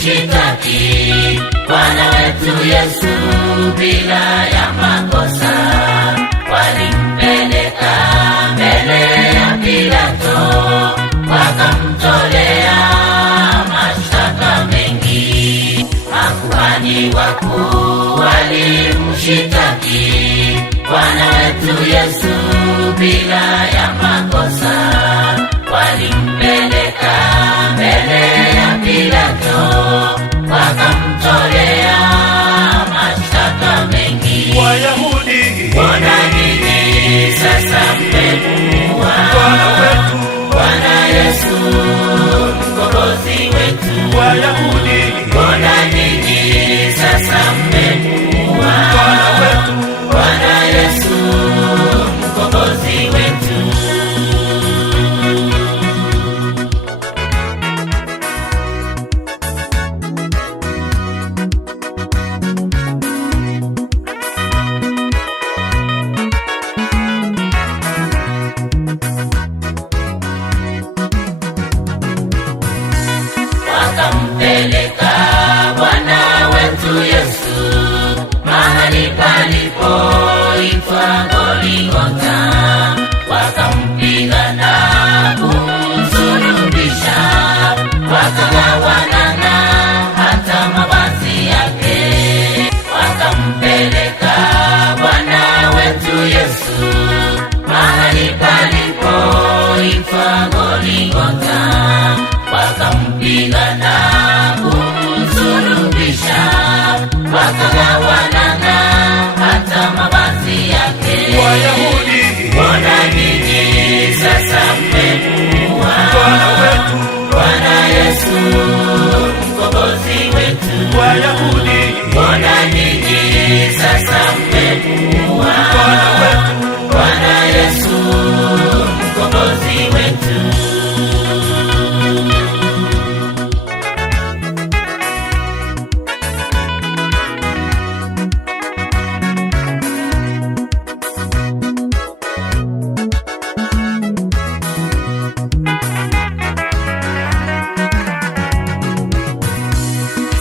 walimshitaki Bwana wetu Yesu bila ya makosa. Walimpeleka mbele ya Pilato, wakamtolea mashtaka mengi. Makuhani wakuu walimshitaki Bwana wetu Yesu bila ya makosa. Walimpeleka mbele ya Pilato, wakamtolea mashtaka mengi. Wayahudi, mbona nini sasa mmemuua Bwana wetu, Bwana Yesu mkombozi wetu? Wayahudi, mbona nini sasa mmemuua Bwana wetu, Bwana Yesu mkombozi wetu? Wakampeleka Bwana wetu Yesu mahali palipoitwa Golgotha, wakampiga na kumsulubisha, wakagawana na hata mavazi yake. Wakampeleka Bwana wetu Yesu mahali palipoitwa Golgotha, wakampiga na kumsulubisha, wakagawana na hata mavazi yake. Wayahudi, mbona nini sasa mmemuua Bwana wetu, Bwana Yesu mkombozi wetu? Wayahudi, mbona nini sasa mmemuua Bwana wetu, Bwana Yesu mkombozi wetu?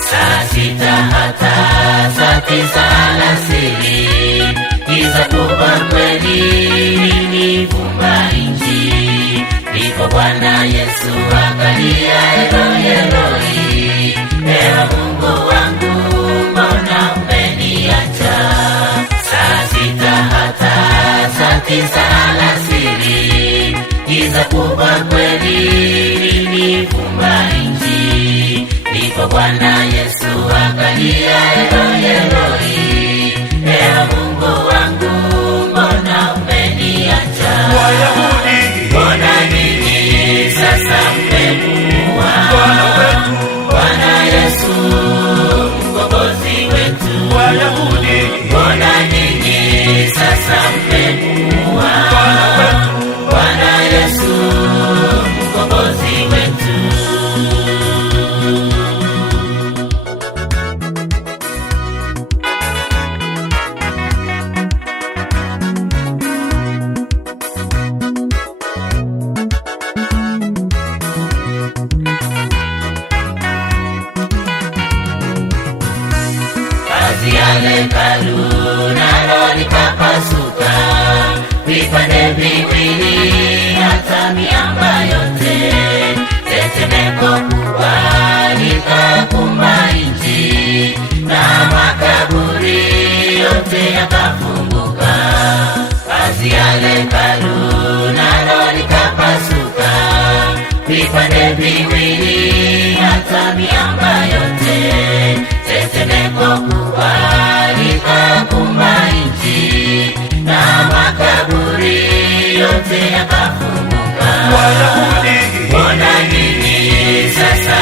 Saa sita hata saa tisa alasiri, giza kubwa kweli lilivumba nchi. Ndipo Bwana Yesu akalia, Eloi, Eloi, ewe Mungu wangu, mbona umeniacha? Saa sita hata saa tisa alasiri, giza kubwa kweli lilivumba nchi. Ndipo Bwana Yesu akalia, Eloi, Eloi, ewe Mungu wangu, mbona umeniacha? Wayahudi, mbona nini sasa mmemuua Bwana wetu, Bwana Yesu mkombozi wetu? Wayahudi, mbona nini sasa mmemuua Bwana wetu, Bwana Yesu mkombozi wetu? Pazia ya hekalu nalo likapasuka vipande viwili, hata miamba yote. Tetemeko kubwa likakumba nchi, na makaburi yote yakafunguka. Pazia ya hekalu nalo likapasuka vipande viwili, hata miamba yote. Tetemeko kubwa likakumba nchi, na makaburi yote yakafunguka. Wayahudi, mbona nini sasa